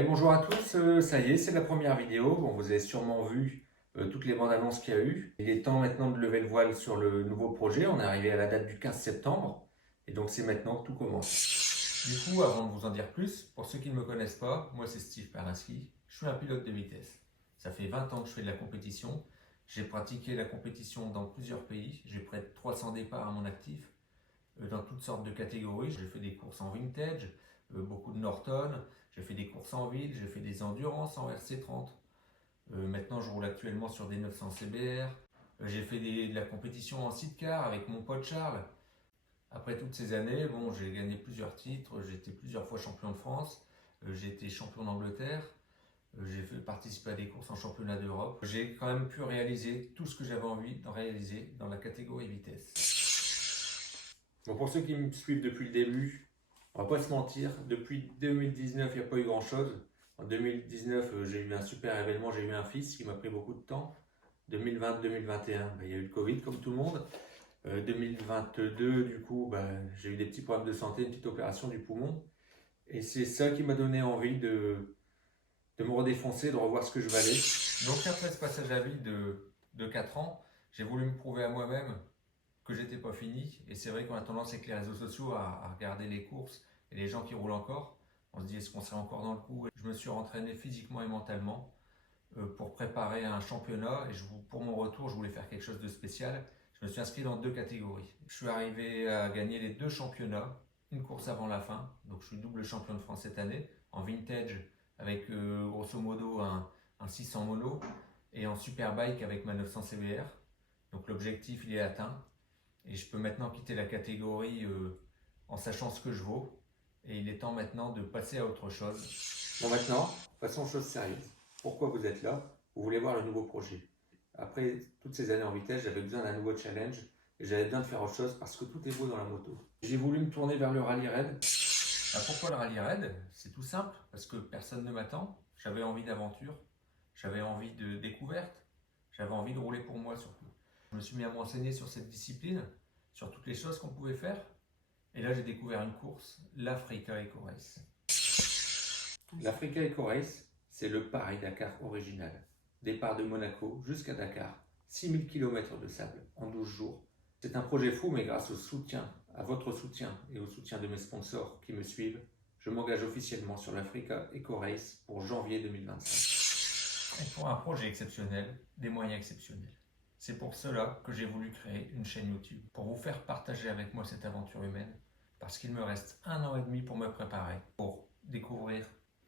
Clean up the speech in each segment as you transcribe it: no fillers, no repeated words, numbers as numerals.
Allez, bonjour à tous, ça y est, c'est la première vidéo. Bon, vous avez sûrement vu toutes les bandes annonces qu'il y a eu. Il est temps maintenant de lever le voile sur le nouveau projet. On est arrivé à la date du 15 septembre et donc c'est maintenant que tout commence. Du coup, avant de vous en dire plus, pour ceux qui ne me connaissent pas, moi c'est Steve Paraski, je suis un pilote de vitesse. Ça fait 20 ans que je fais de la compétition. J'ai pratiqué la compétition dans plusieurs pays. J'ai près de 300 départs à mon actif, dans toutes sortes de catégories. J'ai fait des courses en vintage, beaucoup de Norton. J'ai fait des courses en ville, j'ai fait des endurances en RC30. Maintenant, je roule actuellement sur des 900 CBR. J'ai fait de la compétition en sidecar avec mon pote Charles. Après toutes ces années, bon, j'ai gagné plusieurs titres. J'ai été plusieurs fois champion de France. J'ai été champion d'Angleterre. J'ai fait participer à des courses en championnat d'Europe. J'ai quand même pu réaliser tout ce que j'avais envie de réaliser dans la catégorie vitesse. Bon, pour ceux qui me suivent depuis le début, on va pas se mentir, depuis 2019, il n'y a pas eu grand chose. En 2019, j'ai eu un super événement, j'ai eu un fils qui m'a pris beaucoup de temps. 2020-2021, il y a eu le Covid comme tout le monde. 2022, du coup, j'ai eu des petits problèmes de santé, une petite opération du poumon. Et c'est ça qui m'a donné envie de me redéfoncer, de revoir ce que je valais. Donc après ce passage à vide de 4 ans, j'ai voulu me prouver à moi-même que j'étais pas fini. Et c'est vrai qu'on a tendance avec les réseaux sociaux à regarder les courses et les gens qui roulent encore. On se dit, est-ce qu'on serait encore dans le coup? Je me suis entraîné physiquement et mentalement pour préparer un championnat. Et pour mon retour, je voulais faire quelque chose de spécial. Je me suis inscrit dans 2 catégories. Je suis arrivé à gagner les 2 championnats, une course avant la fin. Donc je suis double champion de France cette année, en vintage avec grosso modo un 600 mono et en superbike avec ma 900 CBR. Donc l'objectif il est atteint. Et je peux maintenant quitter la catégorie en sachant ce que je vaux. Et il est temps maintenant de passer à autre chose. Bon, maintenant, passons aux choses sérieuses. Pourquoi vous êtes là? Vous voulez voir le nouveau projet. Après toutes ces années en vitesse, j'avais besoin d'un nouveau challenge. Et j'avais besoin de faire autre chose parce que tout est beau dans la moto. J'ai voulu me tourner vers le rallye raid. Pourquoi le rallye raid? C'est tout simple. Parce que personne ne m'attend. J'avais envie d'aventure. J'avais envie de découverte. J'avais envie de rouler pour moi surtout. Je me suis mis à m'enseigner sur cette discipline, sur toutes les choses qu'on pouvait faire. Et là, j'ai découvert une course, l'Africa Eco Race. L'Africa Eco Race, c'est le Paris-Dakar original. Départ de Monaco jusqu'à Dakar, 6000 km de sable en 12 jours. C'est un projet fou, mais grâce au soutien, à votre soutien et au soutien de mes sponsors qui me suivent, je m'engage officiellement sur l'Africa Eco Race pour janvier 2025. Et pour un projet exceptionnel, des moyens exceptionnels. C'est pour cela que j'ai voulu créer une chaîne YouTube, pour vous faire partager avec moi cette aventure humaine, parce qu'il me reste 1 an et demi pour me préparer, pour découvrir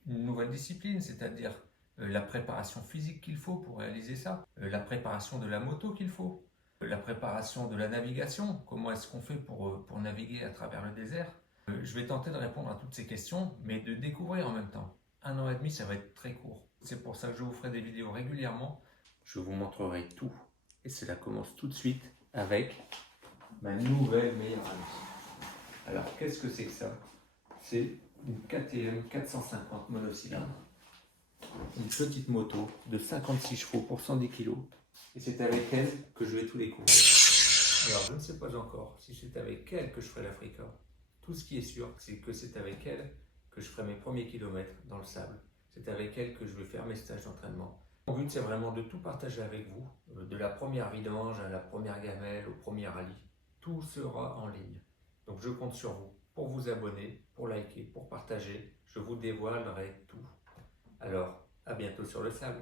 une nouvelle discipline, c'est-à-dire la préparation physique qu'il faut pour réaliser ça, la préparation de la moto qu'il faut, la préparation de la navigation, comment est-ce qu'on fait pour naviguer à travers le désert. Je vais tenter de répondre à toutes ces questions, mais de découvrir en même temps. 1 an et demi, ça va être très court. C'est pour ça que je vous ferai des vidéos régulièrement. Je vous montrerai tout. Et cela commence tout de suite avec ma nouvelle meilleure amie. Alors, qu'est-ce que c'est que ça? C'est une KTM 450 monocylindre. Une petite moto de 56 chevaux pour 110 kg. Et c'est avec elle que je vais tout découvrir. Alors, je ne sais pas encore si c'est avec elle que je ferai l'Africa. Tout ce qui est sûr, c'est que c'est avec elle que je ferai mes premiers kilomètres dans le sable. C'est avec elle que je vais faire mes stages d'entraînement. Mon but, c'est vraiment de tout partager avec vous, de la première vidange à la première gamelle, au premier rallye. Tout sera en ligne. Donc je compte sur vous pour vous abonner, pour liker, pour partager. Je vous dévoilerai tout. Alors, à bientôt sur le sable.